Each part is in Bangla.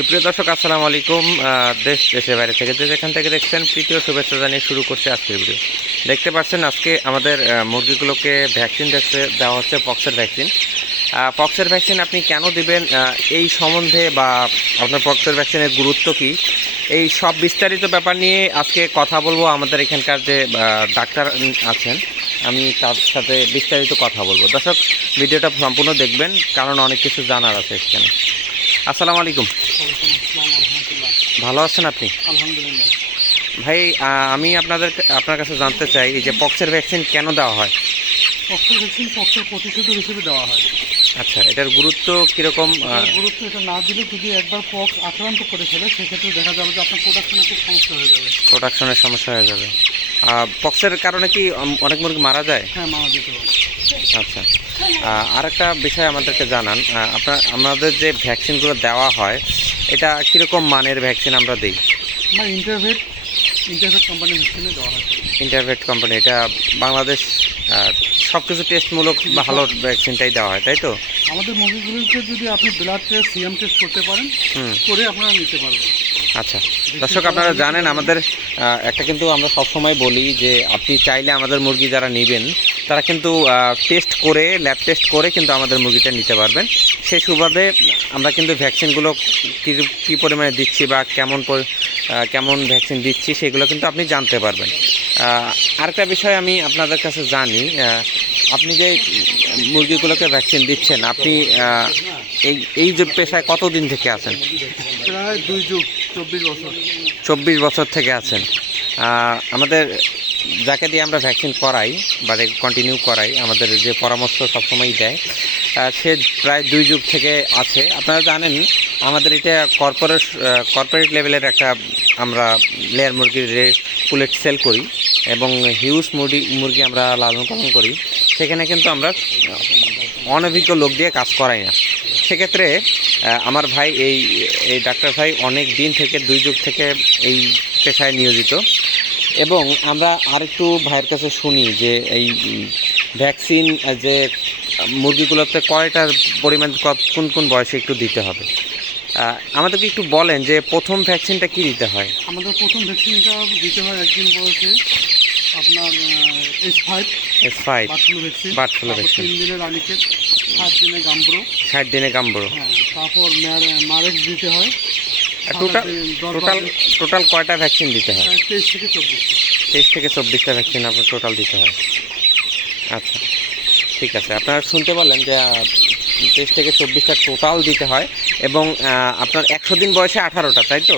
সুপ্রিয় দর্শক, আসসালামু আলাইকুম। দেশ, দেশের বাইরে থেকে যে যেখান থেকে দেখছেন প্রীতীয় শুভেচ্ছা জানিয়ে শুরু করছে আজকের ভিডিও। দেখতে পাচ্ছেন আজকে আমাদের মুরগিগুলোকে ভ্যাকসিন দেখতে দেওয়া হচ্ছে, পক্সের ভ্যাকসিন। পক্সের ভ্যাকসিন আপনি কেন দিবেন এই সম্বন্ধে বা আপনার পক্সের ভ্যাকসিনের গুরুত্ব কি? এই সব বিস্তারিত ব্যাপার নিয়ে আজকে কথা বলব। আমাদের এখানকার যে ডাক্তার আছেন, আমি তার সাথে বিস্তারিত কথা বলব। দর্শক, ভিডিওটা সম্পূর্ণ দেখবেন, কারণ অনেক কিছু জানার আছে এখানে। আসসালামু আলাইকুম। ভালো আছেন আপনি? আলহামদুলিল্লাহ। ভাই আমি আপনাদের আপনার কাছে জানতে চাই এই যে পক্সের ভ্যাকসিন কেন দেওয়া হয়? পক্সের ভ্যাকসিন পক্সের প্রতিষেধক হিসেবে দেওয়া হয়। আচ্ছা এটার গুরুত্ব কীরকম গুরুত্ব এটা না দিলে যদি একবার পক্স আক্রান্ত করে ফেলে সেক্ষেত্রে দেখা যাবে যে আপনার প্রোডাকশনে খুব সমস্যা হয়ে যাবে। প্রোডাকশনের সমস্যা হয়ে যাবে। পক্সের কারণে কি অনেক মুরগি মারা যায়? হ্যাঁ মারা দিতে পারে। আচ্ছা। আর একটা বিষয় আমাদেরকে জানান। আপনার আমাদের যে ভ্যাকসিনগুলো দেওয়া হয় এটা কীরকম মানের ভ্যাকসিন আমরা দিই? আমার ইন্টারভেট ইন্টারভেট কোম্পানির ভ্যাকসিনে দেওয়া হয়। ইন্টারভেট কোম্পানি এটা বাংলাদেশ সব কিছু টেস্টমূলক ভালো ভ্যাকসিনটাই দেওয়া হয় তাই তো? আমাদের মুরগিগুলোকে যদি আপনি ব্লাড টেস্ট সিএম টেস্ট করতে পারেন করে আপনারা নিতে পারবেন। আচ্ছা। দর্শক আপনারা জানেন আমাদের একটা কিন্তু আমরা সবসময় বলি যে আপনি চাইলে আমাদের মুরগি যারা নেবেন তারা কিন্তু টেস্ট করে ল্যাব টেস্ট করে কিন্তু আমাদের মুরগিটা নিতে পারবেন। সেই সুবাদে আমরা কিন্তু ভ্যাকসিনগুলো কী কী পরিমাণে দিচ্ছি বা কেমন কেমন ভ্যাকসিন দিচ্ছি সেগুলো কিন্তু আপনি জানতে পারবেন। আরেকটা বিষয় আমি আপনাদের কাছে জানি আপনি যে মুরগিগুলোকে ভ্যাকসিন দিচ্ছেন আপনি এই এই যে পেশায় কতদিন থেকে আছেন? প্রায় দুই যুগ চব্বিশ বছর। চব্বিশ বছর থেকে আছেন। আমাদের যাকে দিয়ে আমরা ভ্যাকসিন করাই বা কন্টিনিউ করাই, আমাদের যে পরামর্শ সবসময়ই দেয় সে প্রায় দুই যুগ থেকে আছে। আপনারা জানেন, আমাদের এটা কর্পোরেট কর্পোরেট লেভেলের একটা আমরা লেয়ার মুরগির পুলেট সেল করি এবং হিউজ মুরগি মুরগি আমরা লালন পালন করি, সেখানে কিন্তু আমরা অনভিজ্ঞ লোক দিয়ে কাজ করাই না। সেক্ষেত্রে আমার ভাই এই এই ডাক্তার ভাই অনেক দিন থেকে, দুই যুগ থেকে এই পেশায় নিয়োজিত। এবং আমরা আরেকটু ভাইয়ের কাছে শুনি যে এই ভ্যাকসিন যে মুরগিগুলোতে কয়টার পরিমাণ কত- কোন কোন বয়সে একটু দিতে হবে? আমাদেরকে একটু বলেন যে প্রথম ভ্যাকসিনটা কি দিতে হয়? আমাদের প্রথম ভ্যাকসিনটা দিতে হয় একদিন বয়সে আপনার H five S five bird flu vaccine. তিন দিনের রানিকেট সাত দিনে গাম্বুরো। ষাট দিনে গাম্বুরো। হ্যাঁ তারপর মারেক্স দিতে হয়। টোটাল টোটাল টোটাল কয়টা ভ্যাকসিন দিতে হয়? তেইশ থেকে চব্বিশ তেইশ থেকে চব্বিশটা ভ্যাকসিন আপনার টোটাল দিতে হয়। আচ্ছা ঠিক আছে। আপনারা শুনতে পারলেন যে তেইশ থেকে চব্বিশটা টোটাল দিতে হয় এবং আপনার একশো দিন বয়সে আঠারোটা তাই তো?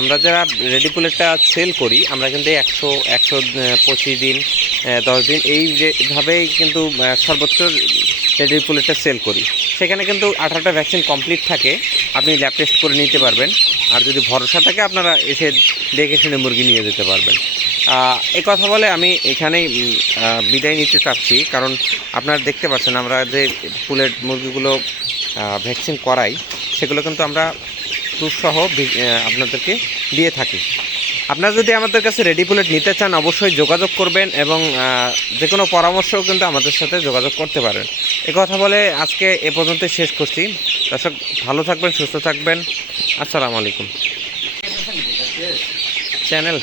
আমরা যারা রেডি পুলেটটা সেল করি আমরা কিন্তু একশো একশো পঁচিশ দিন দশ দিন এই যেভাবেই কিন্তু সর্বোচ্চ রেডি পুলেটটা সেল করি। সেখানে কিন্তু আঠারোটা ভ্যাকসিন কমপ্লিট থাকে, আপনি ল্যাব টেস্ট করে নিতে পারবেন। আর যদি ভরসা থাকে, আপনারা এসে দেখে শুনে মুরগি নিয়ে যেতে পারবেন। এই কথা বলে আমি এখানেই বিদায় নিতে চাচ্ছি। কারণ আপনারা দেখতে পাচ্ছেন, আমরা যে পুলেট মুরগিগুলো ভ্যাকসিন করাই, সেগুলো কিন্তু আমরা ভি- আপনাদেরকে দিয়ে থাকি। আপনারা যদি আমাদের কাছে রেডি বুলেট নিতে চান অবশ্যই যোগাযোগ করবেন এবং যে কোনো পরামর্শও কিন্তু আমাদের সাথে যোগাযোগ করতে পারেন। এ কথা বলে আজকে এ পর্যন্ত শেষ করছি। দর্শক ভালো থাকবেন সুস্থ থাকবেন। আসসালামু আলাইকুম। চ্যানেল